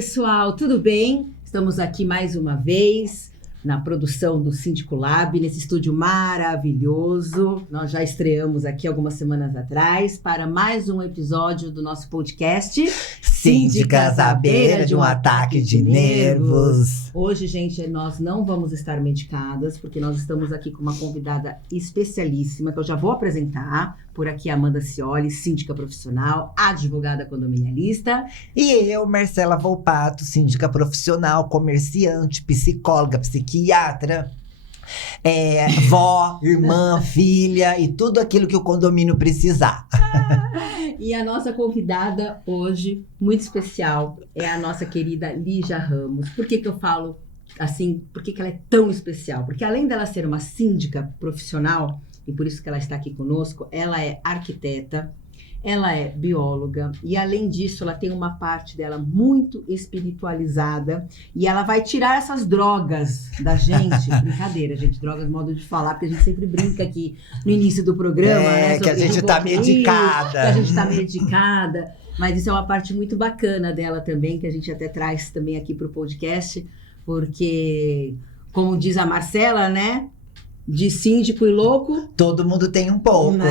pessoal, tudo bem? Estamos aqui mais uma vez na produção do Síndico Lab, nesse estúdio maravilhoso. Nós já estreamos aqui algumas semanas atrás para mais um episódio do nosso podcast Síndicas à beira de um ataque de nervos. Hoje, gente, nós não vamos estar medicadas, porque nós estamos aqui com uma convidada especialíssima, que eu já vou apresentar. Por aqui, Amanda Cioli, síndica profissional, advogada condominialista. E eu, Marcela Volpato, síndica profissional, comerciante, psicóloga, psiquiatra, vó, irmã, filha e tudo aquilo que o condomínio precisar. E a nossa convidada hoje, muito especial, é a nossa querida Lígia Ramos. Por que eu falo assim? Por que ela é tão especial? Porque além dela ser uma síndica profissional, e por isso que ela está aqui conosco, ela é arquiteta, ela é bióloga, e além disso, ela tem uma parte dela muito espiritualizada, e ela vai tirar essas drogas da gente. Brincadeira, gente, drogas, modo de falar, porque a gente sempre brinca aqui no início do programa, né? Que a gente tá medicada. Que a gente tá medicada, mas isso é uma parte muito bacana dela também, que a gente até traz também aqui pro podcast, porque, como diz a Marcela, né? De síndico e louco. Todo mundo tem um pouco. Né?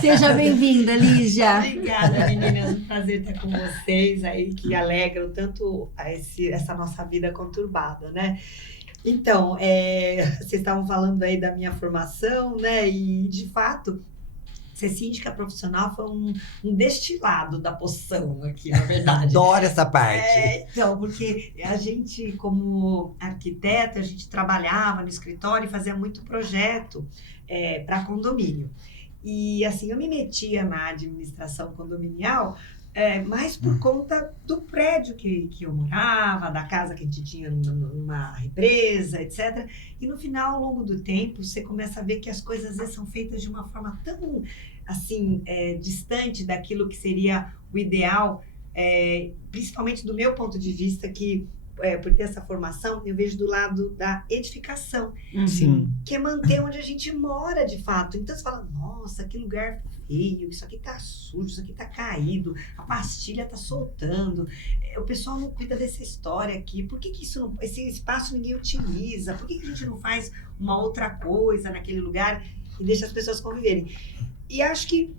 Seja bem-vinda, Lígia. Obrigada, meninas. Um prazer estar com vocês aí, que alegram tanto essa nossa vida conturbada, né? Então, vocês estavam falando aí da minha formação, né? E, de fato, ser síndica profissional foi um destilado da poção aqui, na verdade. Adoro essa parte. Então, porque a gente, como arquiteta, a gente trabalhava no escritório e fazia muito projeto para condomínio. E, assim, eu me metia na administração condominial mais por conta do prédio que eu morava, da casa que a gente tinha numa represa, etc. E no final, ao longo do tempo, você começa a ver que as coisas às vezes são feitas de uma forma tão, assim, distante daquilo que seria o ideal, principalmente do meu ponto de vista, que por ter essa formação, eu vejo do lado da edificação, Sim. que é manter onde a gente mora de fato. Então você fala, nossa, que lugar feio, isso aqui tá sujo, isso aqui tá caído, a pastilha tá soltando, o pessoal não cuida dessa história aqui, por que esse espaço ninguém utiliza, por que a gente não faz uma outra coisa naquele lugar e deixa as pessoas conviverem? E acho que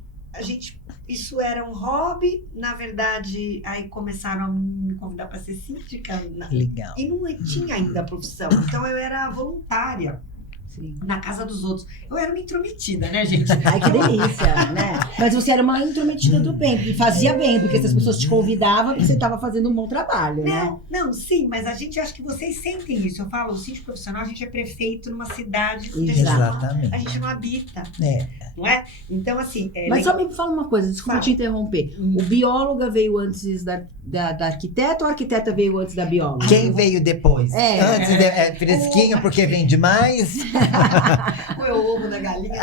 isso era um hobby, na verdade, aí começaram a me convidar para ser síndica. Legal. E não tinha ainda a profissão, então eu era voluntária. Sim. Na casa dos outros. Eu era uma intrometida, né, gente? Ai, que delícia, né? Mas você era uma intrometida do bem, e fazia bem, porque essas pessoas te convidavam, porque você estava fazendo um bom trabalho, né? Não, sim, mas a gente acha que vocês sentem isso. Eu falo, o síndico profissional, a gente é prefeito numa cidade que Exatamente. a gente não habita, É. não é? Então, assim... Mas só me fala uma coisa, desculpa te interromper. O bióloga veio antes da arquiteta ou a arquiteta veio antes da bióloga? Quem veio depois? Antes fresquinho, porque vem demais? O ovo da galinha.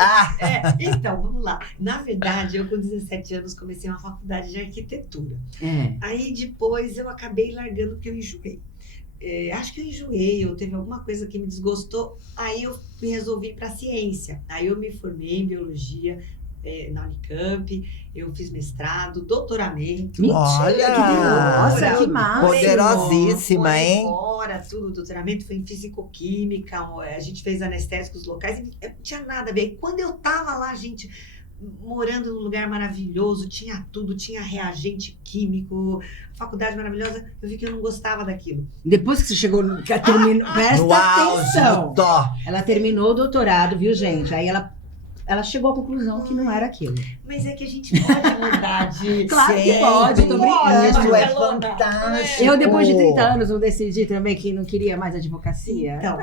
Então, vamos lá. Na verdade, eu com 17 anos comecei uma faculdade de arquitetura. Aí depois eu acabei largando porque eu enjoei. Acho que eu enjoei, ou teve alguma coisa que me desgostou. Aí eu resolvi ir para a ciência. Aí eu me formei em biologia na Unicamp, eu fiz mestrado, doutoramento. Mentira, Olha! Que massa! Poderosíssima, hein? Fora, tudo, o doutoramento foi em fisicoquímica, a gente fez anestésicos locais, e não tinha nada a ver. E quando eu tava lá, gente, morando num lugar maravilhoso, tinha tudo, tinha reagente químico, faculdade maravilhosa, eu vi que eu não gostava daquilo. Depois que você chegou, presta atenção. Ela terminou o doutorado, viu, gente? Aí ela chegou à conclusão que não era aquilo. Mas é que a gente pode mudar de... Claro que pode, tô brincando. Isso é fantástico. Eu, depois de 30 anos, não decidi também que não queria mais advocacia. Então,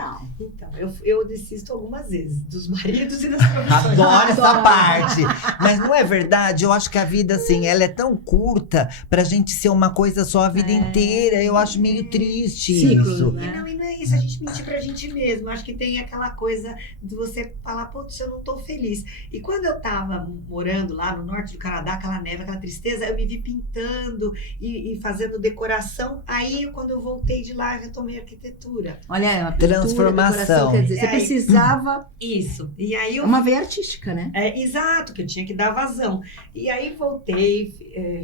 eu desisto algumas vezes dos maridos e das profissões. Adoro essa parte. Mas não é verdade? Eu acho que a vida, assim, ela é tão curta pra gente ser uma coisa só a vida inteira. Eu acho meio triste Ciclos, isso. né? E não é isso, a gente mentir pra gente mesmo. Acho que tem aquela coisa de você falar, putz, eu não tô feliz. feliz. E quando eu estava morando lá no norte do Canadá, aquela neve, aquela tristeza, eu me vi pintando e fazendo decoração. Aí, quando eu voltei de lá, eu retomei a arquitetura. Olha, a Transformação. quer dizer, você É, aí- precisava Isso. E aí eu uma veia artística, né? exato, que eu tinha que dar vazão. E aí voltei,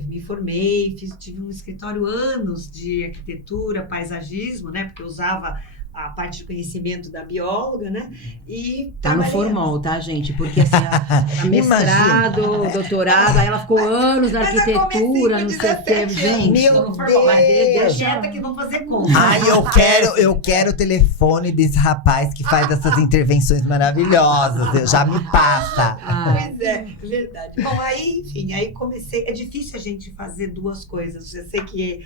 me formei, tive um escritório anos de arquitetura, paisagismo, né? Porque eu usava a parte de conhecimento da bióloga, né? E Tá no trabalhei formol, tá, gente? Porque assim, a mestrado, doutorado, aí ela ficou anos na Mas eu arquitetura, comecei não com sei o que, 17 gente. Meu no formol. Mas Deus! deixa quieta que vão fazer conta. Ai, eu quero o telefone desse rapaz que faz essas intervenções maravilhosas. Já me passa. Ah, Pois é, verdade. Bom, aí, enfim, aí comecei. É difícil a gente fazer duas coisas. Eu sei que,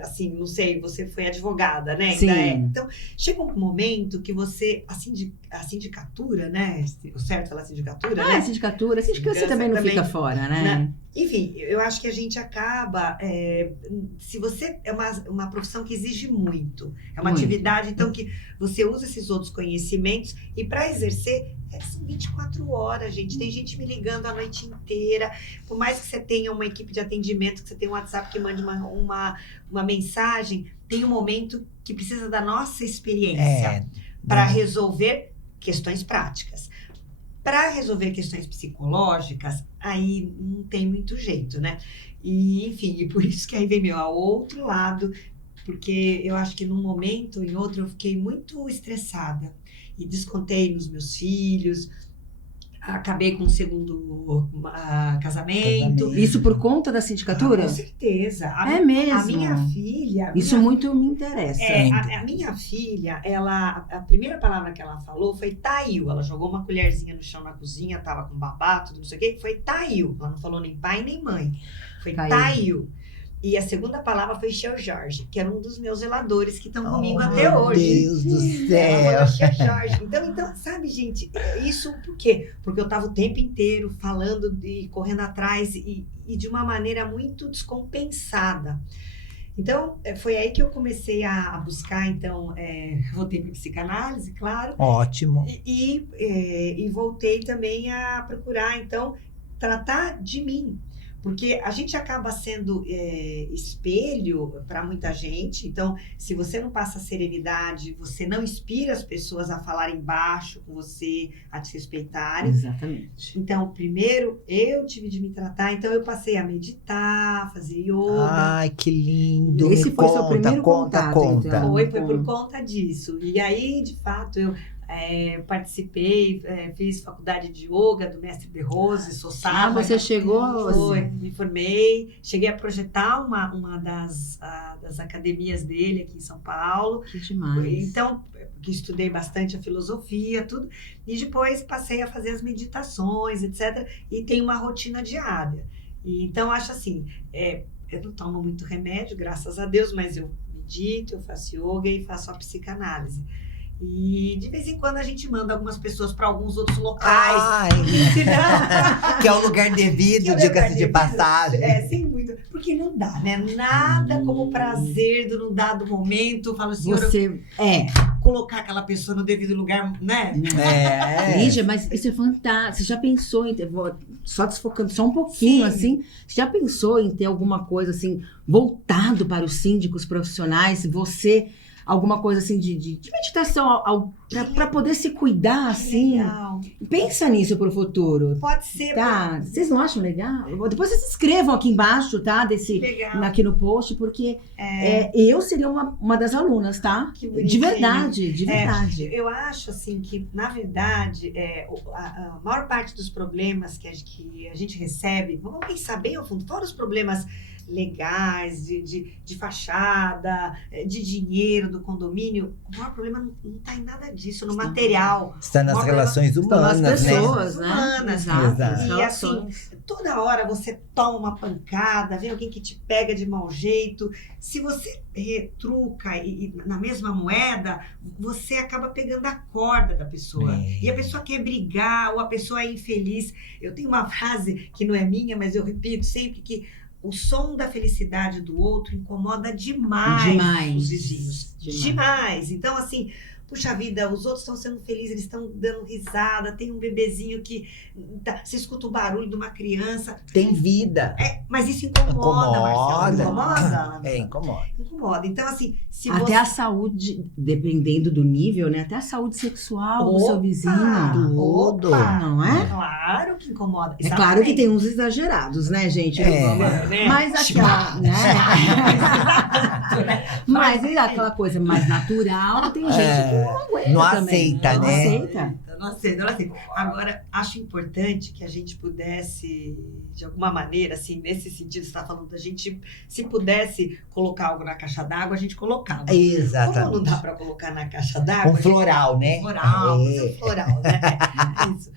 assim, não sei, você foi advogada, né? Sim. Então, chega um momento que você, a sindicatura, né? O certo falar sindicatura, a né? sindicatura você também não fica fora, né? Enfim, eu acho que a gente acaba. Se você é uma profissão que exige muito, é uma Muito. atividade, então, que você usa esses outros conhecimentos e para exercer. São 24 horas, gente. Tem gente me ligando a noite inteira. Por mais que você tenha uma equipe de atendimento, que você tenha um WhatsApp que mande uma mensagem, tem um momento que precisa da nossa experiência para resolver questões práticas. Para resolver questões psicológicas, aí não tem muito jeito, né? E, enfim, e por isso que aí vem meu outro lado, porque eu acho que num momento ou em outro eu fiquei muito estressada e descontei nos meus filhos, acabei com o segundo casamento. Isso por conta da sindicatura? Com certeza. É mesmo? A minha filha... Isso muito me interessa. A minha filha, a primeira palavra que ela falou foi taiu. Ela jogou uma colherzinha no chão na cozinha, tava com babá, tudo não sei o quê. Foi taiu. Ela não falou nem pai nem mãe. Foi taiu. E a segunda palavra foi Seu Jorge, que era um dos meus zeladores que estão comigo até hoje. Meu Deus do Ela céu. falou Seu Jorge. Então, sabe, gente, isso por quê? Porque eu tava o tempo inteiro falando e correndo atrás e de uma maneira muito descompensada. Então, foi aí que eu comecei a buscar, então, voltei para psicanálise, claro. Ótimo. E voltei também a procurar, então, tratar de mim. Porque a gente acaba sendo espelho para muita gente. Então, se você não passa serenidade, você não inspira as pessoas a falarem baixo com você, a te respeitarem. Exatamente. Então, primeiro, eu tive de me tratar. Então, eu passei a meditar, fazer yoga. Ai, que lindo. Esse Me foi seu conta, primeiro conta, contato, conta. então. Foi por conta disso. E aí, de fato, eu participei, fiz faculdade de yoga do mestre De Rose, sou sábado. Você chegou... Foi, me formei, cheguei a projetar uma das academias dele aqui em São Paulo. Que demais. Então, que estudei bastante a filosofia, tudo. E depois passei a fazer as meditações, etc. E tenho uma rotina diária. E, então, acho assim, eu não tomo muito remédio, graças a Deus, mas eu medito, eu faço yoga e faço a psicanálise. E de vez em quando a gente manda algumas pessoas para alguns outros locais. Ai, Senão, que é o lugar devido, diga-se de passagem. Sem muito. Porque não dá, né? Nada como o prazer do num dado momento. Falo assim, Você colocar aquela pessoa no devido lugar, né? Lígia, mas isso é fantástico. Você já pensou em ter, só desfocando só um pouquinho, Sim. assim, você já pensou em ter alguma coisa assim, voltado para os síndicos profissionais? Você, alguma coisa assim de meditação para poder se cuidar, assim? Legal. Pensa nisso pro futuro. Pode ser. Tá? Vocês não acham legal? Depois vocês escrevam aqui embaixo, tá? Legal. Aqui no post, porque eu seria uma das alunas, tá? Que bonitinho. De verdade, de verdade. Eu acho, assim, que, na verdade, a maior parte dos problemas que a gente recebe, vamos pensar bem ao fundo, fora os problemas legais, de fachada, de dinheiro, do condomínio, o maior problema não está em nada disso, no material. Está nas relações humanas, nas né? pessoas, né? Humanas, Exato. E assim, toda hora você toma uma pancada, vem alguém que te pega de mau jeito. Se você retruca e na mesma moeda, você acaba pegando a corda da pessoa. E a pessoa quer brigar, ou a pessoa é infeliz. Eu tenho uma frase que não é minha, mas eu repito sempre que o som da felicidade do outro incomoda demais os vizinhos. Demais. Então, assim, puxa vida, os outros estão sendo felizes, eles estão dando risada, tem um bebezinho que você escuta o barulho de uma criança. Tem vida. Mas isso incomoda, Marcela. Incomoda? Incomoda. Incomoda. Então, assim, se até você... a saúde, dependendo do nível, né? Até a saúde sexual do seu vizinho. Tudo. Não é? Claro que incomoda. É claro que tem uns exagerados, né, gente? Né? Mas aquela, né? Mas aquela coisa mais natural, tem gente que não aguenta não também. aceita, Não né? aceita. Não aceito. Agora, acho importante que a gente pudesse, de alguma maneira, assim, nesse sentido, você está falando, a gente, se pudesse colocar algo na caixa d'água, a gente colocava. Exatamente. Como não dá para colocar na caixa d'água... Um floral, né? Um floral, né? Isso.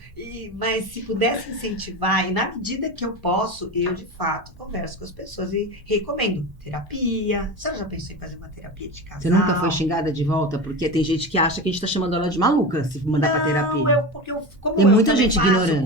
Mas se pudesse incentivar, e na medida que eu posso, eu, de fato, converso com as pessoas e recomendo terapia. Você já pensou em fazer uma terapia de casal? Você nunca foi xingada de volta? Porque tem gente que acha que a gente tá chamando ela de maluca se mandar pra terapia. Tem muita gente ignorante.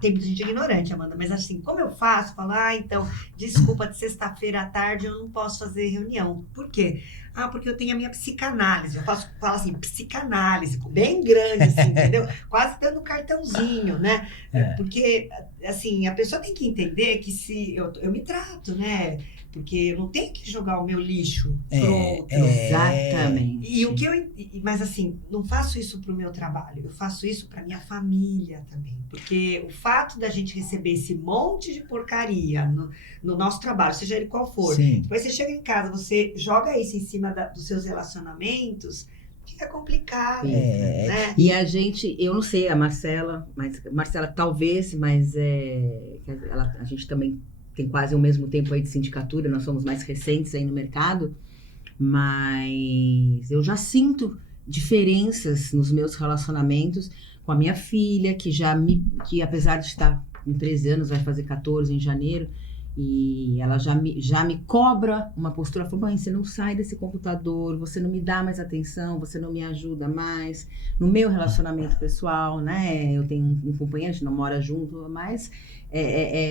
Tem muita gente ignorante, Amanda, mas assim, como eu faço? Falar, então, desculpa, de sexta-feira à tarde eu não posso fazer reunião. Por quê? Porque eu tenho a minha psicanálise. Eu falo assim, psicanálise, bem grande, assim, entendeu? Quase dando um cartãozinho, né? Porque, assim, a pessoa tem que entender que se eu me trato, né? Porque eu não tenho que jogar o meu lixo pro outro. Exatamente. E o que mas assim, não faço isso pro meu trabalho, eu faço isso pra minha família também. Porque o fato da gente receber esse monte de porcaria no nosso trabalho, seja ele qual for, depois você chega em casa, você joga isso em cima dos seus relacionamentos, fica complicado. Né? E a gente, eu não sei, a Marcela talvez, mas a gente também tem quase o mesmo tempo aí de sindicatura, nós somos mais recentes aí no mercado, mas eu já sinto diferenças nos meus relacionamentos com a minha filha, que apesar de estar com 13 anos, vai fazer 14 em janeiro, e ela já me cobra uma postura, fala, mãe, você não sai desse computador, você não me dá mais atenção, você não me ajuda mais, no meu relacionamento pessoal, né, eu tenho um companheiro, a gente não mora junto, mas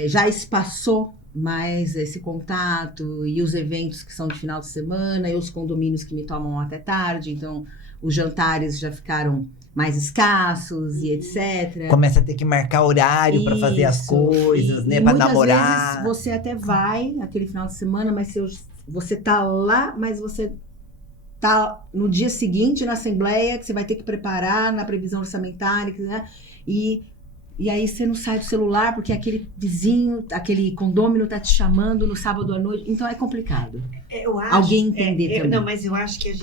já espaçou mais esse contato, e os eventos que são de final de semana, e os condomínios que me tomam até tarde, então os jantares já ficaram mais escassos e etc. Começa a ter que marcar horário para fazer as coisas, né? Para namorar. Muitas vezes você até vai naquele final de semana, mas você tá lá, mas você tá no dia seguinte na assembleia, que você vai ter que preparar na previsão orçamentária, né? E aí você não sai do celular porque aquele vizinho, aquele condômino tá te chamando no sábado à noite. Então é complicado. Eu acho, alguém entender também. Não, mas eu acho que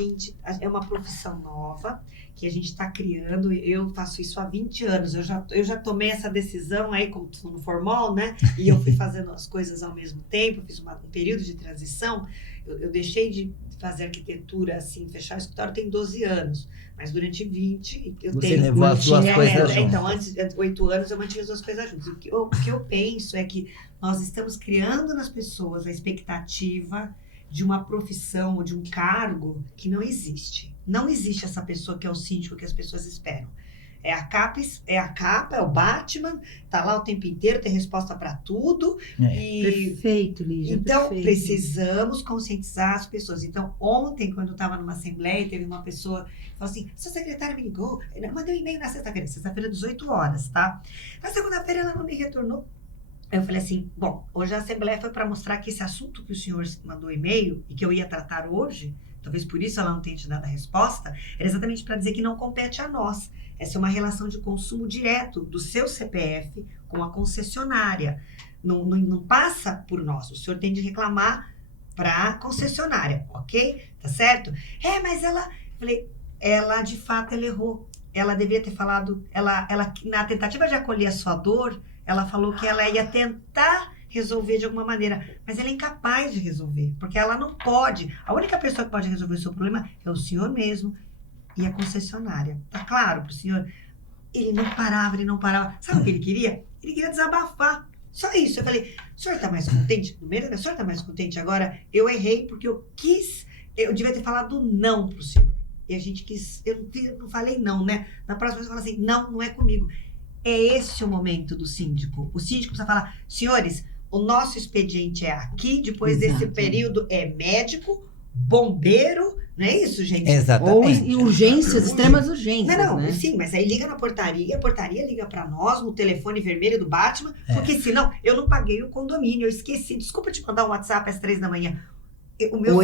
é uma profissão nova que a gente está criando. Eu faço isso há 20 anos. Eu já tomei essa decisão aí, como no formal, né? E eu fui fazendo as coisas ao mesmo tempo. Fiz um período de transição. Eu deixei de fazer arquitetura, assim, fechar o escritório tem 12 anos. Mas durante 20, Você levou as duas coisas juntas. Então, antes de 8 anos, eu mantinha as duas coisas juntas. O que eu penso é que nós estamos criando nas pessoas a expectativa de uma profissão ou de um cargo que não existe. Não existe essa pessoa que é o síndico que as pessoas esperam. É a capa, é o Batman, tá lá o tempo inteiro, tem resposta para tudo. Perfeito, Lígia. Então, perfeito. Precisamos conscientizar as pessoas. Então, ontem, quando eu estava numa assembleia, teve uma pessoa que falou assim, sua secretária me ligou, eu mandei um e-mail na sexta-feira, 18 horas, tá? Na segunda-feira, ela não me retornou. Eu falei assim, bom, hoje a assembleia foi para mostrar que esse assunto que o senhor mandou e-mail e que eu ia tratar hoje, talvez por isso ela não tenha te dado a resposta, era exatamente para dizer que não compete a nós. Essa é uma relação de consumo direto do seu CPF com a concessionária. Não passa por nós. O senhor tem de reclamar para a concessionária, ok? Tá certo? Mas ela... Falei, ela de fato, ela errou. Ela devia ter falado... Ela, na tentativa de acolher a sua dor, ela falou que ela ia tentar resolver de alguma maneira. Mas ela é incapaz de resolver. Porque ela não pode. A única pessoa que pode resolver o seu problema é o senhor mesmo. E a concessionária. Tá claro pro senhor? Ele não parava. Sabe o que ele queria? Ele queria desabafar. Só isso. Eu falei, o senhor tá mais contente? No meio da o senhor tá mais contente agora? Eu errei porque eu devia ter falado não pro senhor. E a gente quis, eu não falei não, né? Na próxima vez eu falo assim, não é comigo. É esse o momento do síndico. O síndico precisa falar, senhores, o nosso expediente é aqui, depois desse período é médico, bombeiro, não é isso, gente? Ou Exatamente. e urgências, extremas urgências, Não, né? sim, mas aí liga na portaria, a portaria liga pra nós no telefone vermelho do Batman, porque senão eu não paguei o condomínio, eu esqueci. Desculpa te mandar um WhatsApp às 3 da manhã. O meu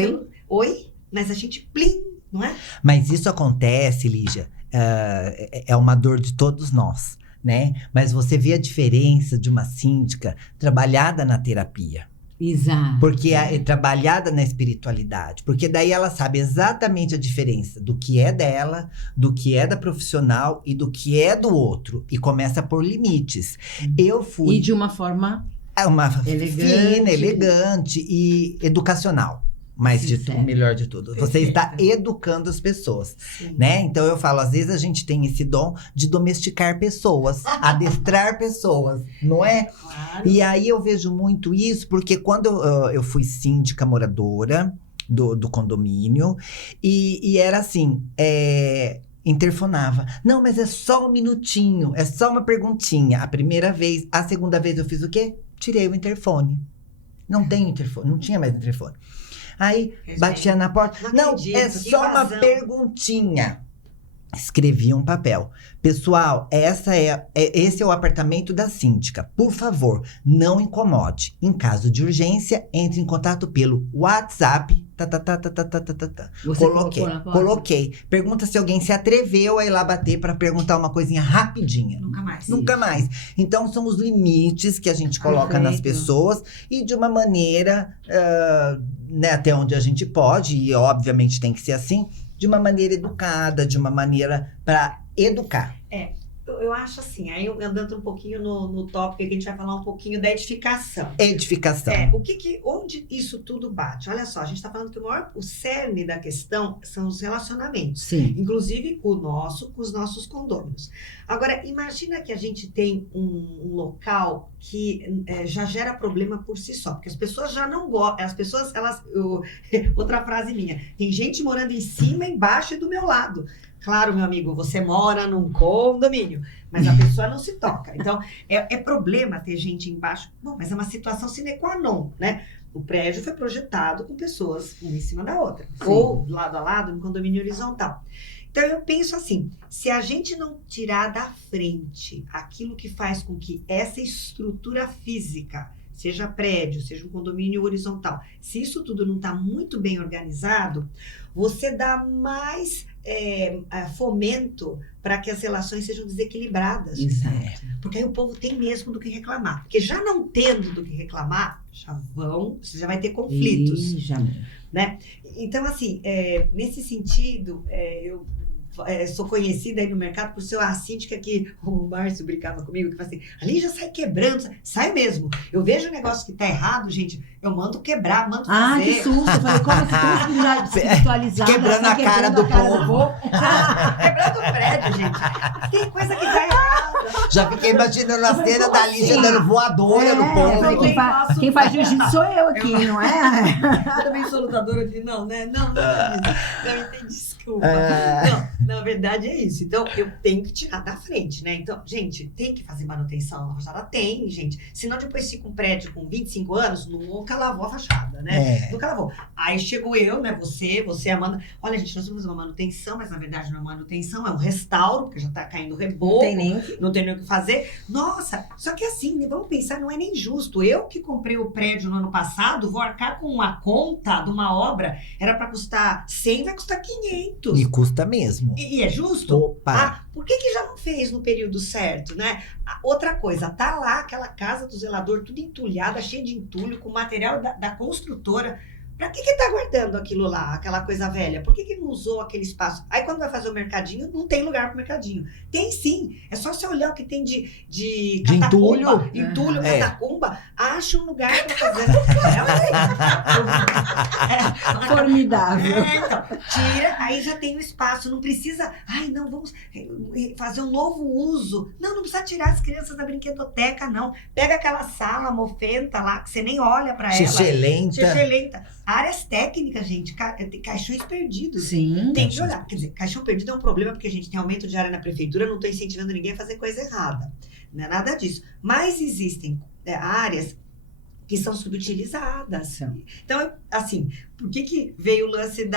Oi? Mas a gente, plim, não é? Mas isso acontece, Lígia, é uma dor de todos nós, né? Mas você vê a diferença de uma síndica trabalhada na terapia. Exato. Porque é trabalhada na espiritualidade. Porque daí ela sabe exatamente a diferença do que é dela, do que é da profissional e do que é do outro. E começa por limites. Eu fui... E de uma forma elegante. Fina, elegante e educacional. Mas Sincero. o melhor de tudo, você está educando as pessoas, Sim. né? Então eu falo, às vezes a gente tem esse dom de domesticar pessoas, adestrar pessoas, não é? Claro. E aí eu vejo muito isso, porque quando eu fui síndica moradora do condomínio, e era assim, interfonava. Não, mas é só um minutinho, é só uma perguntinha. A primeira vez, a segunda vez eu fiz o quê? Tirei o interfone. Não tem interfone, não tinha mais interfone. Aí, batia na porta. Não Não, acredito, é que só uma invasão. perguntinha. Escrevi um papel. Pessoal, esse é o apartamento da síndica. Por favor, não incomode. Em caso de urgência, entre em contato pelo WhatsApp. Você colocou na porta? Coloquei. Pergunta se alguém se atreveu a ir lá bater para perguntar uma coisinha rapidinha. Nunca mais. Nunca mais. Então, são os limites que a gente coloca nas Perfeito. pessoas e de uma maneira, né, até onde a gente pode, e obviamente tem que ser assim, de uma maneira educada, de uma maneira para educar. Eu acho assim, aí eu andando um pouquinho no tópico, que a gente vai falar um pouquinho da edificação. Edificação. Onde isso tudo bate? Olha só, a gente está falando que o cerne da questão são os relacionamentos. Sim. Inclusive o nosso com os nossos condôminos. Agora, imagina que a gente tem um local que já gera problema por si só, porque as pessoas já não gostam, outra frase minha, tem gente morando em cima, embaixo e do meu lado. Claro, meu amigo, você mora num condomínio, mas a pessoa não se toca. Então, é problema ter gente embaixo. Bom, mas é uma situação sine qua non, né? O prédio foi projetado com pessoas uma em cima da outra. Sim. Ou lado a lado, no condomínio horizontal. Então, eu penso assim, se a gente não tirar da frente aquilo que faz com que essa estrutura física, seja prédio, seja um condomínio horizontal, se isso tudo não está muito bem organizado, você dá mais fomento para que as relações sejam desequilibradas. Exato. Porque aí o povo tem mesmo do que reclamar. Porque já não tendo do que reclamar, você já vai ter conflitos. Né? Então, assim, nesse sentido, eu sou conhecida aí no mercado por ser a síndica que o Márcio brincava comigo, que fala assim, ali já sai quebrando, sai mesmo. Eu vejo um negócio que tá errado, gente, eu mando quebrar, mando fazer. Ah, que susto! Eu falei, como assim, tão espiritualizada? Quebrando a cara do povo. Quebrando o prédio, gente. Tem coisa que tá errada. Já fiquei imaginando a cena da Lígia dando voadora no falei, povo. quem faz jiu-jitsu sou eu aqui, não é? Eu também sou lutadora de não, né? Não me tem desculpa. Não, na verdade é isso. Então, eu tenho que tirar da frente, né? Então, gente, tem que fazer manutenção na fachada? Tem, gente. Senão depois fica um prédio com 25 anos, nunca lavou a fachada, né? Nunca lavou. Aí chego eu, né? Você, Amanda. Olha, gente, nós vamos fazer uma manutenção, mas na verdade não é manutenção, é um restauro, porque já tá caindo reboco. Não tem nem o que fazer. Nossa, só que assim, né, vamos pensar, não é nem justo. Eu que comprei o prédio no ano passado, vou arcar com uma conta de uma obra, era pra custar 100, vai custar 500. E custa mesmo. E é justo? Opa! Por que já não fez no período certo, né? Outra coisa, tá lá aquela casa do zelador tudo entulhada, cheia de entulho, com material da construtora. Pra que tá guardando aquilo lá, aquela coisa velha? Por que não usou aquele espaço? Aí quando vai fazer o mercadinho, não tem lugar pro mercadinho. Tem sim, é só você olhar o que tem de catacumba, entulho, catacumba, acha um lugar pra fazer. Formidável. Então, tira, aí já tem o espaço, não precisa, vamos fazer um novo uso. Não precisa tirar as crianças da brinquedoteca, não. Pega aquela sala mofenta lá, que você nem olha pra ela. Xixelenta. Áreas técnicas, gente, tem caixões perdidos. Sim. Tem que olhar. Quer dizer, caixão perdido é um problema porque a gente tem aumento de área na prefeitura, não estou incentivando ninguém a fazer coisa errada. Não é nada disso. Mas existem áreas que são subutilizadas. São. Então, assim, por que veio o lance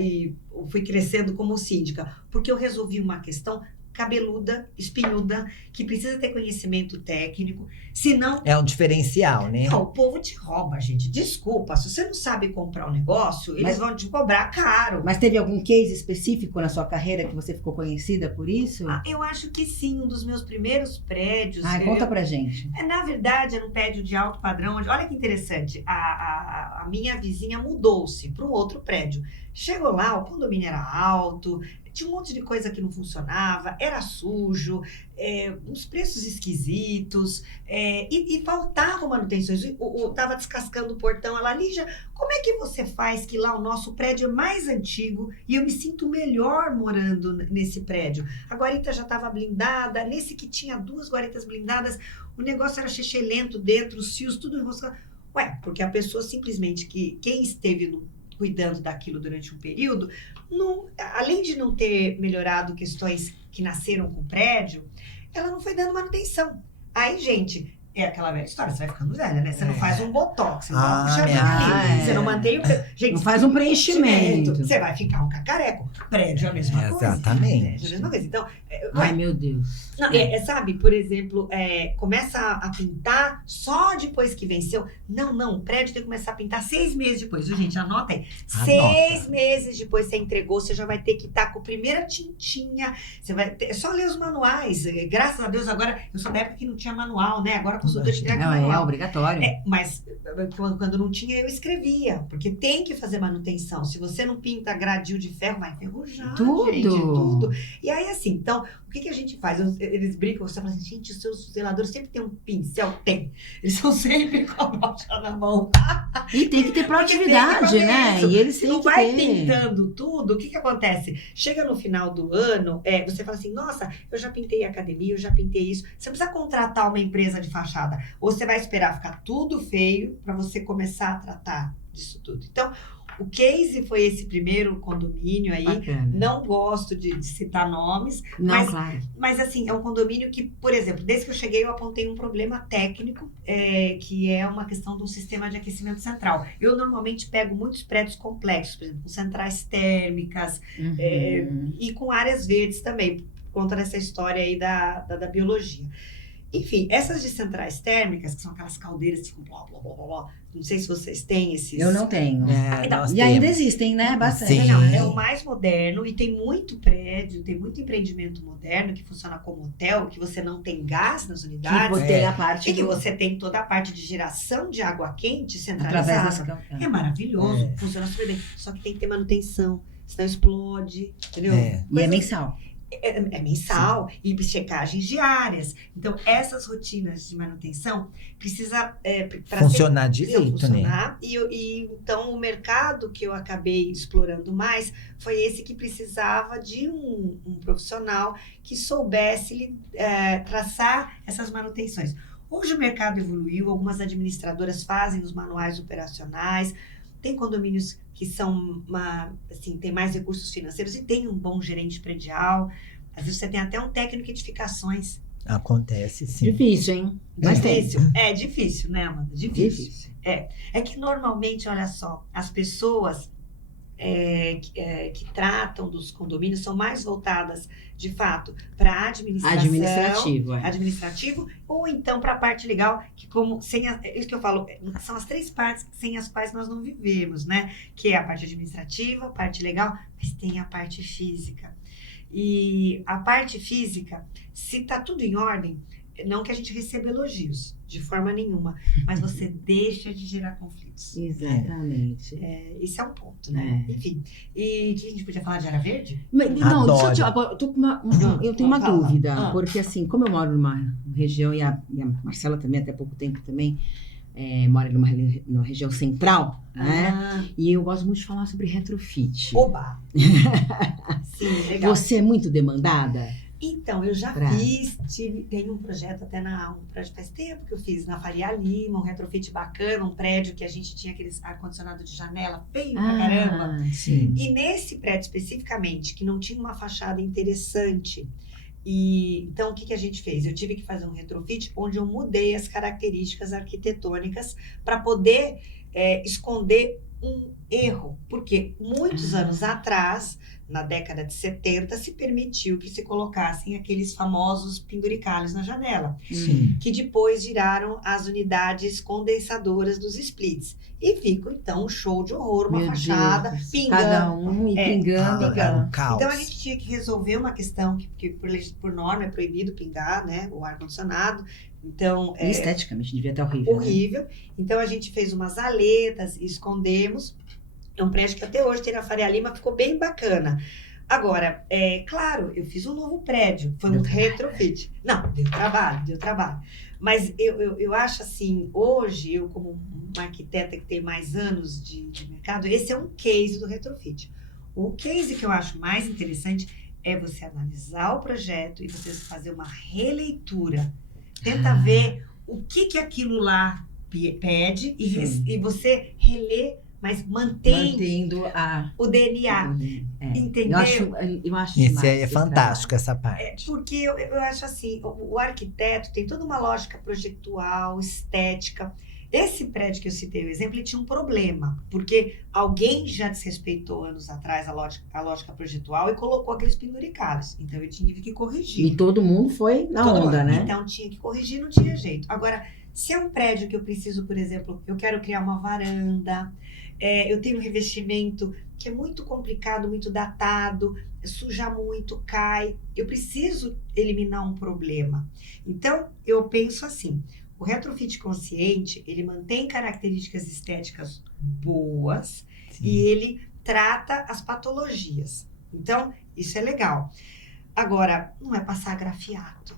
e fui crescendo como síndica? Porque eu resolvi uma questão cabeluda, espinhuda, que precisa ter conhecimento técnico, senão... É um diferencial, né? Não, o povo te rouba, gente. Desculpa, se você não sabe comprar um negócio, eles vão te cobrar caro. Mas teve algum case específico na sua carreira que você ficou conhecida por isso? Eu acho que sim, um dos meus primeiros prédios... Conta pra gente. Na verdade, era um prédio de alto padrão. Olha que interessante, a minha vizinha mudou-se para um outro prédio. Chegou lá, o condomínio era alto, tinha um monte de coisa que não funcionava, era sujo, uns preços esquisitos, e faltavam manutenções. Eu estava descascando o portão, ela, Lígia, como é que você faz que lá o nosso prédio é mais antigo e eu me sinto melhor morando nesse prédio? A guarita já estava blindada, nesse que tinha 2 guaritas blindadas, o negócio era lento dentro, os fios tudo enroscado. Ué, porque a pessoa simplesmente, quem esteve cuidando daquilo durante um período, além de não ter melhorado questões que nasceram com o prédio, ela não foi dando manutenção. Aí, gente, é aquela velha história, você vai ficando velha, né? Você não faz um botox, você não dá uma puxadinha ali, você não mantém o... Gente, não faz um preenchimento. Você vai ficar um cacareco. Prédio é a mesma coisa. Exatamente. Prédio é a mesma coisa. Então, ai, meu Deus. Não, sabe, por exemplo, começa a pintar só depois que venceu. Não, o prédio tem que começar a pintar 6 meses depois, viu, gente? Anota aí. 6 meses depois você entregou, você já vai ter que estar com a primeira tintinha. Você vai ter, é só ler os manuais. Graças a Deus, agora, eu sou da época que não tinha manual, né? Agora com os doutores entrega manual. É obrigatório. Mas quando não tinha, eu escrevia. Porque tem que fazer manutenção. Se você não pinta gradil de ferro, vai enferrujar, tudo. Gente, tudo. E aí, assim, então, o que a gente faz? Eles brincam, você fala assim, gente, os seus zeladores sempre tem um pincel? Tem. Eles são sempre com a bocha na mão. E tem que ter proatividade, né? E eles têm não que vai ter. pintando tudo, o que acontece? Chega no final do ano, você fala assim, nossa, eu já pintei a academia, eu já pintei isso. Você precisa contratar uma empresa de fachada. Ou você vai esperar ficar tudo feio para você começar a tratar disso tudo. Então, o case foi esse primeiro condomínio aí. Bacana. Não gosto de citar nomes. Não, claro. Mas, assim, é um condomínio que, por exemplo, desde que eu cheguei, eu apontei um problema técnico, que é uma questão do sistema de aquecimento central. Eu, normalmente, pego muitos prédios complexos, por exemplo, com centrais térmicas e com áreas verdes também, por conta dessa história aí da biologia. Enfim, essas de centrais térmicas, que são aquelas caldeiras que ficam blá, blá, blá, blá, não sei se vocês têm esses... Eu não tenho. Nós e ainda existem, né? Bastante. Sim. Não, é o mais moderno e tem muito prédio, tem muito empreendimento moderno que funciona como hotel, que você não tem gás nas unidades. Que tem a parte E que você tem toda a parte de geração de água quente através centralizada. desse É maravilhoso, funciona super bem. Só que tem que ter manutenção, senão explode, entendeu? E é mensal. É mensal. Sim. E checagens diárias. Então, essas rotinas de manutenção precisa funcionar direito, né? E então, o mercado que eu acabei explorando mais foi esse que precisava de um profissional que soubesse traçar essas manutenções. Hoje o mercado evoluiu, algumas administradoras fazem os manuais operacionais, tem condomínios que são tem mais recursos financeiros e tem um bom gerente predial. Às vezes você tem até um técnico de edificações. Acontece, sim. Difícil, hein? Mas difícil. É difícil, né, Amanda? Difícil. É que normalmente, olha só, as pessoas que tratam dos condomínios são mais voltadas, de fato, para a administração. Administrativo, ou então para a parte legal, que isso que eu falo, são as 3 partes sem as quais nós não vivemos, né? Que é a parte administrativa, a parte legal, mas tem a parte física. E a parte física, se tá tudo em ordem, não que a gente receba elogios, de forma nenhuma, mas você deixa de gerar conflitos. Exatamente. Esse é um ponto, né? Enfim. E que a gente podia falar de área verde? Não, eu tenho uma dúvida, porque assim, como eu moro numa região, e a Marcela também, até pouco tempo também, mora numa região central, né? E eu gosto muito de falar sobre retrofit. Oba! Sim, legal. Você é muito demandada? Então, eu já fiz, tem um projeto um prédio faz tempo que eu fiz na Faria Lima, um retrofit bacana, um prédio que a gente tinha aqueles ar-condicionado de janela feio pra caramba. Sim. E nesse prédio especificamente, que não tinha uma fachada interessante, E então, o que a gente fez? Eu tive que fazer um retrofit onde eu mudei as características arquitetônicas para poder esconder um erro. Porque muitos anos atrás, na década de 70, se permitiu que se colocassem aqueles famosos penduricalhos na janela, Sim. que depois viraram as unidades condensadoras dos splits. E fica, então, um show de horror, uma Meu fachada, Deus, pingando. cada um e pingando. Era um caos. Então a gente tinha que resolver uma questão que por norma é proibido pingar, né? O ar-condicionado. Então, E esteticamente devia estar horrível. Né? horrível. Então a gente fez umas aletas, escondemos. É um prédio que até hoje tem na Faria Lima, ficou bem bacana. Agora, claro, eu fiz um novo prédio, foi um retrofit. Não, deu trabalho. Mas eu acho assim, hoje, eu como uma arquiteta que tem mais anos de mercado, esse é um case do retrofit. O case que eu acho mais interessante é você analisar o projeto e você fazer uma releitura. Tenta ver o que aquilo lá pede e você relê, mas mantendo o DNA. Entendeu? Eu acho Esse demais é fantástico, essa parte. Porque eu acho assim, o arquiteto tem toda uma lógica projetual, estética. Esse prédio que eu citei o exemplo, ele tinha um problema, porque alguém já desrespeitou anos atrás a lógica projetual e colocou aqueles penduricalhos. Então eu tive que corrigir. E todo mundo foi na onda, né? Então tinha que corrigir, não tinha jeito. Agora, se é um prédio que eu preciso, por exemplo, eu quero criar uma varanda, eu tenho um revestimento que é muito complicado, muito datado, suja muito, cai. Eu preciso eliminar um problema. Então, eu penso assim, o retrofit consciente, ele mantém características estéticas boas. Sim. E ele trata as patologias. Então, isso é legal. Agora, não é passar grafiato,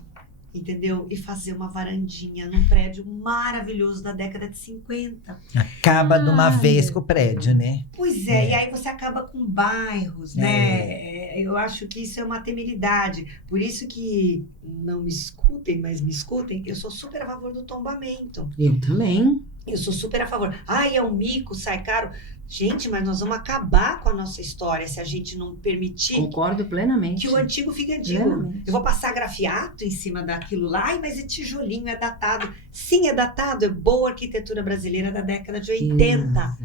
entendeu? E fazer uma varandinha num prédio maravilhoso da década de 50. Acaba de uma vez com o prédio, né? Pois é, e aí você acaba com bairros, né? Eu acho que isso é uma temeridade. Por isso que, não me escutem, mas me escutem, eu sou super a favor do tombamento. Eu também. Eu sou super a favor. Ai, é um mico, sai caro. Gente, mas nós vamos acabar com a nossa história se a gente não permitir Concordo plenamente. que o antigo fique antigo. Plenamente. Eu vou passar grafiato em cima daquilo lá. Ai, mas é tijolinho, é datado. Sim, é datado. É boa arquitetura brasileira da década de 80. Exato.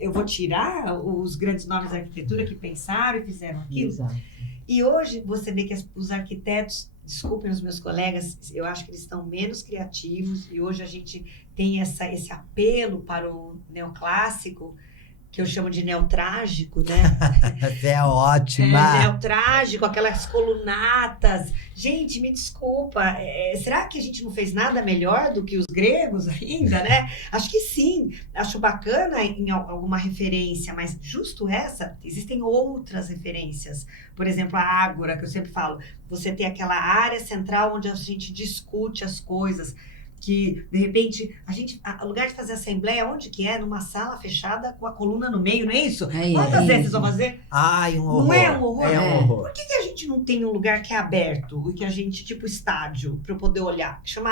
Eu vou tirar os grandes nomes da arquitetura que pensaram e fizeram aquilo. Exato. E hoje você vê que os arquitetos, desculpem os meus colegas, eu acho que eles estão menos criativos. E hoje a gente tem esse apelo para o neoclássico, que eu chamo de neotrágico, né? Essa é ótima. Neotrágico, aquelas colunatas. Gente, me desculpa, será que a gente não fez nada melhor do que os gregos ainda, né? Acho que sim, acho bacana em alguma referência, mas justo essa, existem outras referências. Por exemplo, a Ágora, que eu sempre falo, você tem aquela área central onde a gente discute as coisas, que, de repente, o lugar de fazer assembleia, onde que é? Numa sala fechada com a coluna no meio, não é isso? Quantas vezes vocês vão fazer? Ai, um horror. Não é um horror? É um horror. Por que a gente não tem um lugar que é aberto, e que a gente, tipo estádio, para eu poder olhar? Chama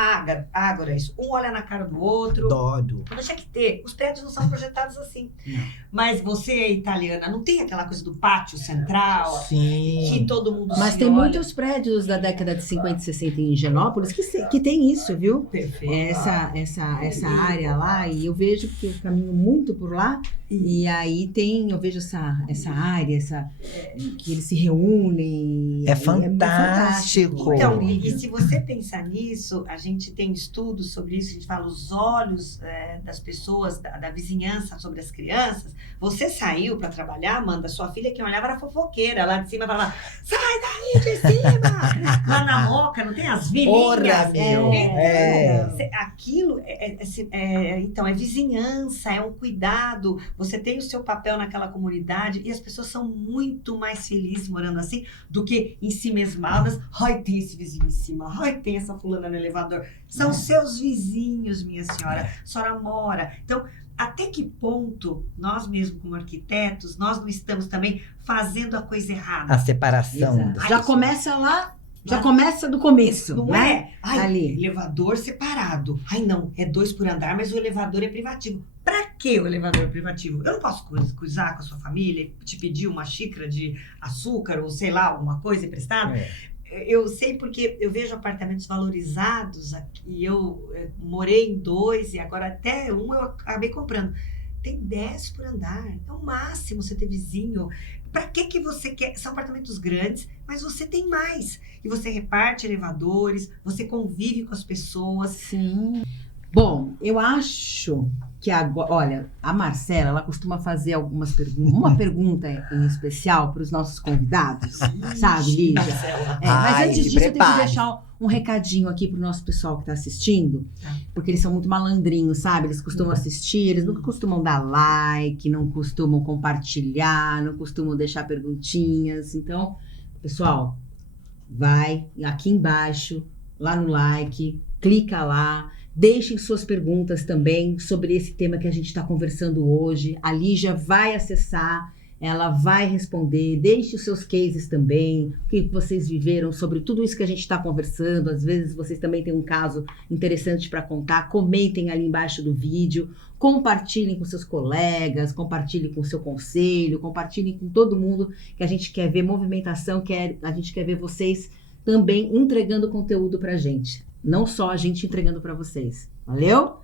Ágora, isso. Um olha na cara do outro. Adoro. Não tinha que ter. Os prédios não são projetados assim. Não. Mas você é italiana, não tem aquela coisa do pátio central, Sim. que todo mundo Mas se tem olha? muitos prédios da década de 50 e 60 em Higienópolis que tem isso, viu? Perfeito. Essa área lá, e eu vejo que eu caminho muito por lá, e aí eu vejo essa área, que eles se reúnem. É fantástico. Então, incrível. e se você pensar nisso, a gente tem estudos sobre isso, a gente fala os olhos das pessoas, da vizinhança sobre as crianças. Você saiu para trabalhar, Amanda, sua filha quem olhava era fofoqueira, lá de cima falava, sai daí de cima! Lá na Moca, não tem as vilinhas? Porra, meu. Aquilo, então, é vizinhança, é um cuidado, você tem o seu papel naquela comunidade e as pessoas são muito mais felizes morando assim do que em si mesmadas. Ai, tem esse vizinho em cima, ai, tem essa fulana no elevador. São seus vizinhos, minha senhora, a senhora mora. Então, até que ponto nós mesmos como arquitetos, nós não estamos também fazendo a coisa errada? A separação. Exato. Já começa lá, já começa do começo, Não né? é? Ai, Ali. elevador separado. Ai, não, é 2 por andar, mas o elevador é privativo. Pra que o elevador é privativo? Eu não posso cruzar com a sua família e te pedir uma xícara de açúcar ou sei lá, alguma coisa emprestada? eu sei porque eu vejo apartamentos valorizados aqui. Eu morei em 2 e agora até um eu acabei comprando. Tem 10 por andar. É o máximo você ter vizinho. Para que você quer? São apartamentos grandes, mas você tem mais. E você reparte elevadores, você convive com as pessoas. Sim. Bom, eu acho que agora, olha, a Marcela, ela costuma fazer algumas perguntas, uma pergunta em especial para os nossos convidados, sabe, Lígia? Marcela. Mas Ai, antes se disso, eu tenho que prepare. deixar um recadinho aqui pro nosso pessoal que tá assistindo, porque eles são muito malandrinhos, sabe? Eles costumam assistir, eles nunca costumam dar like, não costumam compartilhar, não costumam deixar perguntinhas. Então, pessoal, vai aqui embaixo, lá no like, clica lá. Deixem suas perguntas também sobre esse tema que a gente está conversando hoje. A Lígia vai acessar, ela vai responder. Deixe os seus cases também, o que vocês viveram sobre tudo isso que a gente está conversando. Às vezes vocês também têm um caso interessante para contar. Comentem ali embaixo do vídeo. Compartilhem com seus colegas, compartilhem com o seu conselho, compartilhem com todo mundo, que a gente quer ver movimentação, a gente quer ver vocês também entregando conteúdo para a gente. Não só a gente entregando para vocês. Valeu?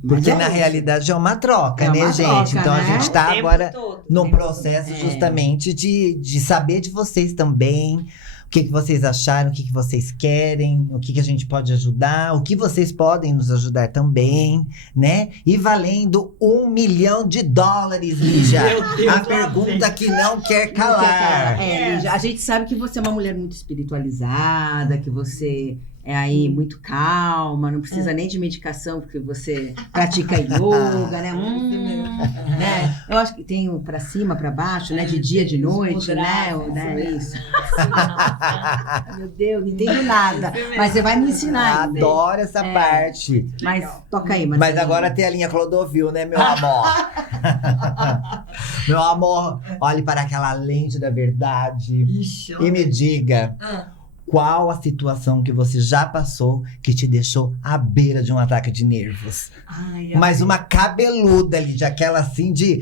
Porque Mas na é isso. realidade é uma troca, É né, uma gente? troca, Então né? a gente tá O tempo agora todo, num o tempo processo todo. justamente de saber de vocês também. O que vocês acharam, o que vocês querem, o que a gente pode ajudar, o que vocês podem nos ajudar também, né? E valendo $1 milhão, Lígia. Meu Deus, A lá pergunta vem. que não quer Não quer calar. calar. Lígia, a gente sabe que você é uma mulher muito espiritualizada, que você é aí muito calma, não precisa nem de medicação, porque você pratica yoga, né? Né? Eu acho que tem o pra cima, pra baixo, né? De dia, de noite, né? Isso. Meu Deus, não entendo nada. Mas você vai me ensinar ainda. Adoro essa parte. Mas toca aí, Mas Marcelinha. agora tem a linha Clodovil, né, meu amor? Meu amor, olhe para aquela lente da verdade Ixi, e me diga qual a situação que você já passou que te deixou à beira de um ataque de nervos. Ai, Mas uma cabeluda ali, de aquela assim de…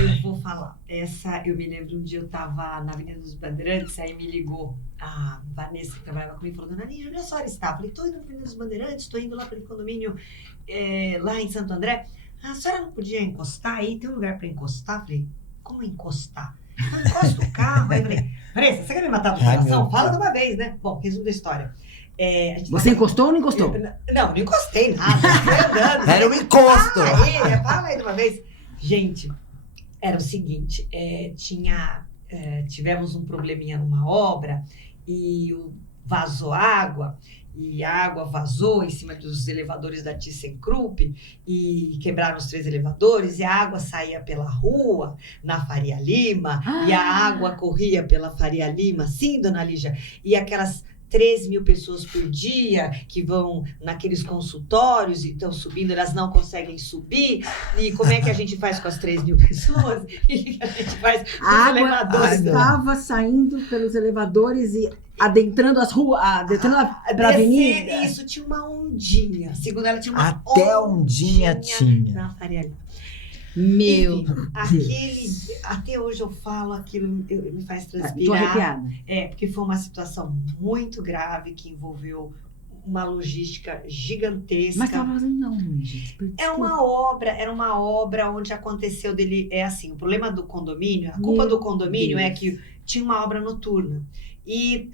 eu vou falar. Eu me lembro um dia eu tava na Avenida dos Bandeirantes, aí me ligou a Vanessa, que trabalhava comigo, falou: Dona Lígia, onde a senhora está? Eu falei: tô indo na Avenida dos Bandeirantes, tô indo lá para o condomínio lá em Santo André. A senhora não podia encostar aí? Tem um lugar para encostar? Eu falei: como encostar? Eu encosto o carro. Aí eu falei: Vanessa, você quer me matar do Ai, coração? meu Fala Deus. de uma vez, né? Bom, resumo da história. A gente Você tava- encostou ou não encostou? Não, não encostei nada. Fui andando. Era um encosto! Fala aí de uma vez. Gente, era o seguinte, tivemos um probleminha numa obra e vazou água, e a água vazou em cima dos elevadores da ThyssenKrupp e quebraram os 3 elevadores, e a água saía pela rua, na Faria Lima, e a água corria pela Faria Lima, sim, Dona Lígia, e aquelas 3.000 pessoas por dia que vão naqueles consultórios e estão subindo, elas não conseguem subir. E como é que a gente faz com as 3.000 pessoas? E a gente faz com A os água elevadores. estava saindo pelos elevadores e adentrando as ruas, adentrando pela avenida. Isso, tinha uma ondinha. Segundo ela, tinha uma Até ondinha tinha. na Faria Lima. Meu Enfim, até hoje eu falo aquilo, me faz Tô transpirar. arrepiada. Porque foi uma situação muito grave que envolveu uma logística gigantesca. Mas tava fazendo não, gente. Era uma obra onde aconteceu dele. É assim, o problema do condomínio, a culpa Meu do condomínio é Deus. que tinha uma obra noturna. E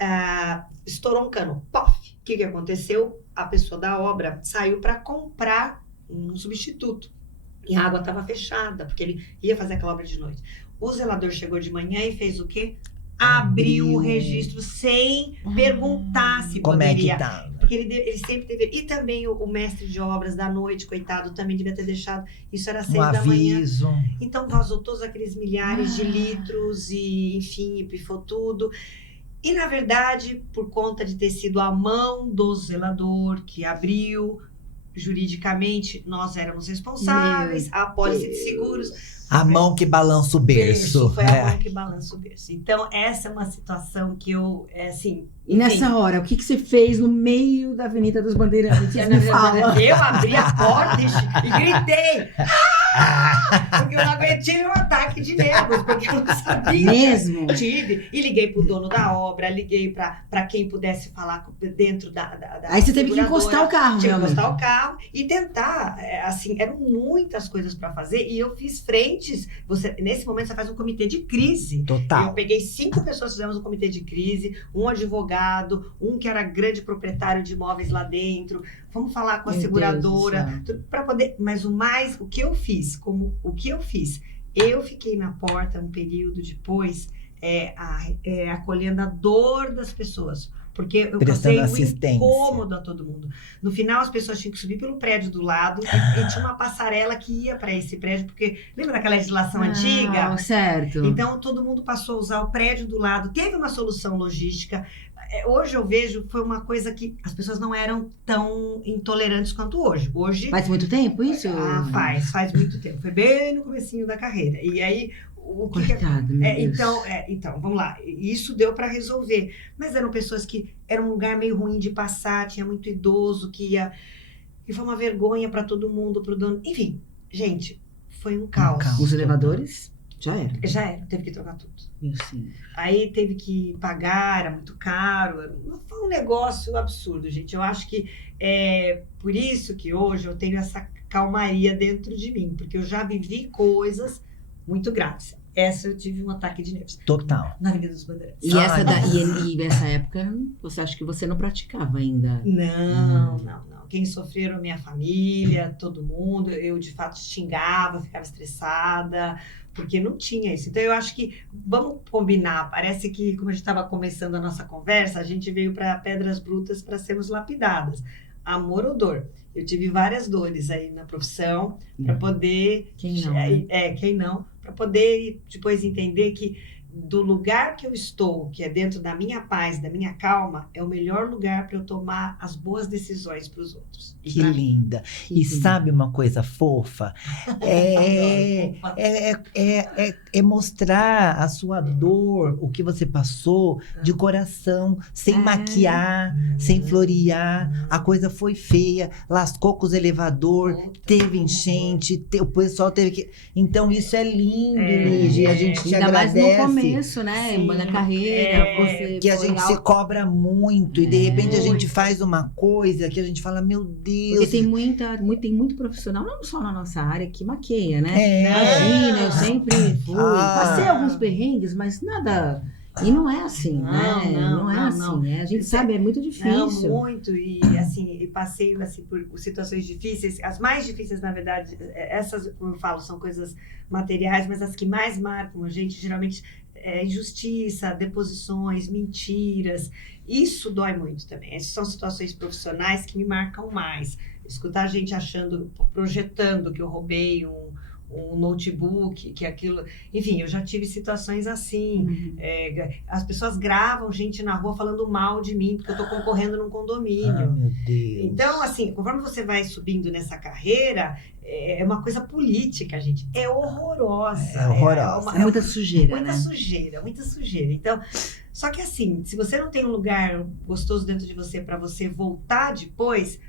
estourou um cano. Pof! O que aconteceu? A pessoa da obra saiu para comprar um substituto. E a água estava fechada, porque ele ia fazer aquela obra de noite. O zelador chegou de manhã e fez o quê? Abriu o registro sem perguntar se Como é poderia. que tá? Porque ele sempre teve. E também o mestre de obras da noite, coitado, também devia ter deixado. Isso era 6 Um da manhã. aviso. Então vazou todos aqueles milhares de litros e, enfim, pifou tudo. E, na verdade, por conta de ter sido a mão do zelador que abriu, juridicamente, nós éramos responsáveis, a apólice de seguros. A mão que balança o berço. Foi a mão que balança o berço. Então, essa é uma situação que eu, assim... E nessa hora, o que você fez no meio da Avenida dos Bandeirantes? Me fala. Eu abri a porta e gritei: Porque eu não aguentei, tive um ataque de nervos, porque eu não sabia. Mesmo? Tive. E liguei pro dono da obra, liguei pra quem pudesse falar dentro da Aí você teve que seguradora. encostar o carro, Tinha que realmente. encostar o carro e tentar, assim, eram muitas coisas para fazer e eu fiz frentes. Nesse momento você faz um comitê de crise. Total. Eu peguei 5 pessoas, fizemos um comitê de crise, um advogado, um que era grande proprietário de imóveis lá dentro. Vamos falar com a Meu seguradora para poder. Mas o que eu fiz, eu fiquei na porta um período depois, acolhendo a dor das pessoas. Porque eu Prestando causei um assistência. incômodo a todo mundo. No final, as pessoas tinham que subir pelo prédio do lado e tinha uma passarela que ia para esse prédio, porque lembra daquela legislação antiga? Certo. Então, todo mundo passou a usar o prédio do lado. Teve uma solução logística. Hoje eu vejo, foi uma coisa que as pessoas não eram tão intolerantes quanto hoje. Hoje... Faz muito tempo isso? Faz muito tempo. Foi bem no comecinho da carreira. E aí... Coitado, meu Deus. Então, vamos lá. Isso deu para resolver. Mas eram pessoas que era um lugar meio ruim de passar, tinha muito idoso que ia. E foi uma vergonha para todo mundo, pro dono. Enfim, gente, foi um caos. Os elevadores? Já era. Teve que trocar tudo. Meu senhor. Aí teve que pagar, era muito caro. Foi um negócio absurdo, gente. Eu acho que é por isso que hoje eu tenho essa calmaria dentro de mim, porque eu já vivi coisas muito graves. Essa eu tive um ataque de nervos. Total. Na Avenida dos Bandeirantes. E nessa época, você acha que você não praticava ainda? Não. Quem sofreram minha família, todo mundo. Eu, de fato, xingava, ficava estressada, porque não tinha isso. Então, eu acho que, vamos combinar, parece que, como a gente estava começando a nossa conversa, a gente veio para Pedras Brutas para sermos lapidadas. Amor ou dor? Eu tive várias dores aí na profissão, para poder... Quem não, né? Quem não? Para poder depois entender que do lugar que eu estou, que é dentro da minha paz, da minha calma, é o melhor lugar para eu tomar as boas decisões para os outros. Que linda. E sabe uma coisa fofa? É mostrar a sua dor, o que você passou, de coração, sem maquiar, sem florear. A coisa foi feia, lascou com os elevador, teve enchente, o pessoal teve que... Então isso é lindo, Lígia, a gente te ainda agradece. Mais no começo, né? Sim. Na carreira, você Que a gente se cobra muito e de repente a gente faz uma coisa que a gente fala, meu Deus. Porque tem muito profissional, não só na nossa área, que maqueia, né? É. Imagina, eu sempre fui. Ah. Passei alguns perrengues, mas nada. E não é assim, né? Não é assim. A gente sabe, é muito difícil. Não, muito. E assim, passei assim, por situações difíceis. As mais difíceis, na verdade, essas, como eu falo, são coisas materiais, mas as que mais marcam a gente, geralmente, é injustiça, deposições, mentiras. Isso dói muito também. Essas são situações profissionais que me marcam mais. Escutar a gente projetando que eu roubei um notebook, que aquilo... Enfim, eu já tive situações assim. As pessoas gravam gente na rua falando mal de mim, porque eu estou concorrendo num condomínio. Ah, meu Deus. Então, assim, conforme você vai subindo nessa carreira, é uma coisa política, gente. É horrorosa. É horrorosa. É muita sujeira, muita né? Muita sujeira. Então, só que assim, se você não tem um lugar gostoso dentro de você para você voltar depois,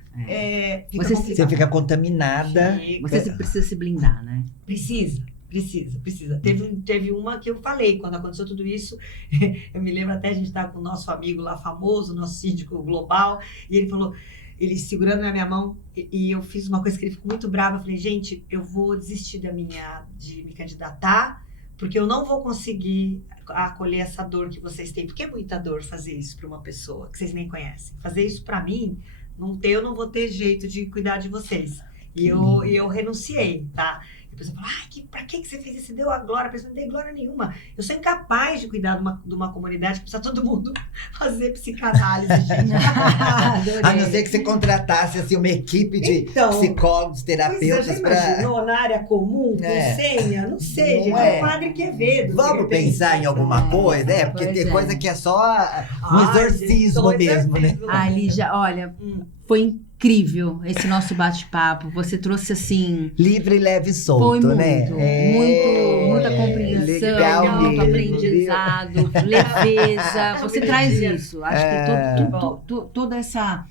fica Você complicado. Você fica contaminada. Você precisa se blindar, né? Precisa. Teve uma que eu falei, quando aconteceu tudo isso, eu me lembro até, a gente estava com o nosso amigo lá famoso, nosso síndico global, e ele falou, ele segurando na minha mão, e eu fiz uma coisa que ele ficou muito bravo, eu falei, gente, eu vou desistir de me candidatar, porque eu não vou conseguir acolher essa dor que vocês têm, porque é muita dor fazer isso para uma pessoa que vocês nem conhecem. Fazer isso para mim, eu não vou ter jeito de cuidar de vocês. E eu renunciei, tá? E a pessoa fala, pra que você fez isso? Você deu a glória? A pessoa não deu glória nenhuma. Eu sou incapaz de cuidar de uma comunidade que precisa todo mundo fazer psicanálise, gente. A não ser que você contratasse assim, uma equipe de psicólogos, terapeutas Você para... imaginou na área comum, com senha? Não sei, Não gente. é. É o Padre Quevedo. Vamos pensar em alguma coisa? Porque tem coisa que é só um exorcismo mesmo, né? Lígia, olha, foi incrível esse nosso bate-papo. Você trouxe assim... Livre, leve e solto, foi muito, né? muita compreensão, legal muito mesmo, aprendizado, leveza. Você traz isso. Acho que toda essa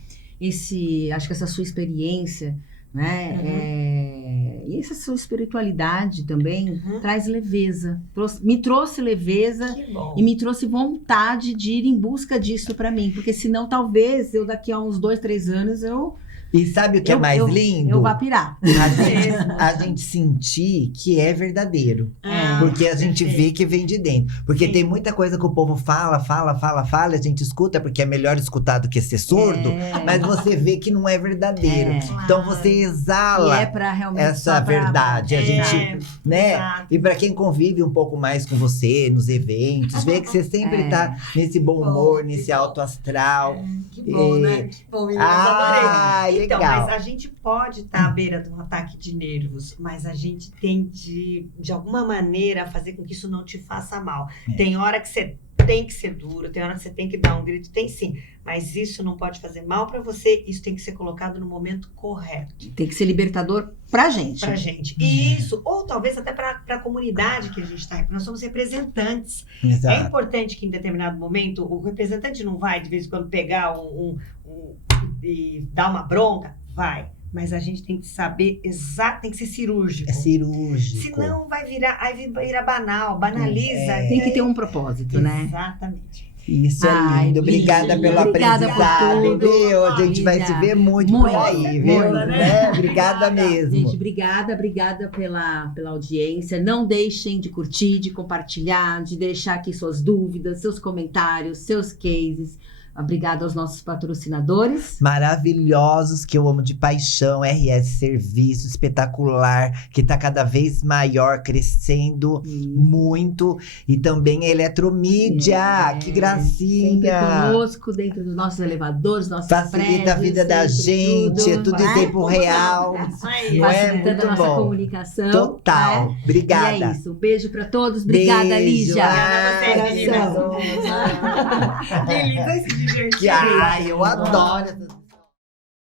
sua experiência, né? E essa sua espiritualidade também traz leveza. Me trouxe leveza Que bom. e me trouxe vontade de ir em busca disso pra mim. Porque senão, talvez, eu daqui a uns 2, 3 anos, E sabe o que é mais lindo? eu vá pirar. A gente sentir que é verdadeiro. Ah, Porque a gente perfeito. vê que vem de dentro. Porque Sim. tem muita coisa que o povo fala, a gente escuta, porque é melhor escutar do que ser surdo. É. Mas você vê que não é verdadeiro. É. Então você E exala é pra realmente essa só pra- verdade. A gente, né? Exato. E pra quem convive um pouco mais com você, nos eventos, vê que você sempre É. tá nesse bom Que bom, humor, que nesse bom. alto astral. Que bom, né? Que bom, meninas, adorei. Então, legal. mas a gente pode estar à beira de um ataque de nervos, mas a gente tem de alguma maneira, fazer com que isso não te faça mal. É. Tem hora que você tem que ser duro, tem hora que você tem que dar um grito, tem sim. Mas isso não pode fazer mal para você, isso tem que ser colocado no momento correto Tem que ser libertador pra gente. pra gente. Isso, ou talvez até para a comunidade que a gente está, porque nós somos representantes. É Exato. importante que em determinado momento o representante não vai de vez em quando pegar e dar uma bronca, vai. Mas a gente tem que saber tem que ser cirúrgico. É cirúrgico. Senão vai virar banal, banaliza. É. Tem que ter um propósito, né? Exatamente. Isso é Ai, lindo. Obrigada Lígia, pelo obrigada por aprendizado, tudo. viu? A gente vai Lígia, se ver muito por aí, viu? muito, Né? Obrigada mesmo. Gente, obrigada pela audiência. Não deixem de curtir, de compartilhar, de deixar aqui suas dúvidas, seus comentários, seus cases. Obrigada aos nossos patrocinadores. Maravilhosos, que eu amo de paixão. RS Serviço, espetacular, que tá cada vez maior, crescendo muito. E também a Eletromídia, que Sempre gracinha! conosco, dentro dos nossos elevadores, nossos Facilita a vida da gente, é tudo em vai tempo real. Isso aí. Não é? Facilitando Muito a nossa bom. comunicação. Total. né? Obrigada. E é isso. Um beijo pra todos. Obrigada, Beijo. Lígia. Obrigada a vocês, meninas. Coração. Que lindo esse divertir. Ai, eu adoro essas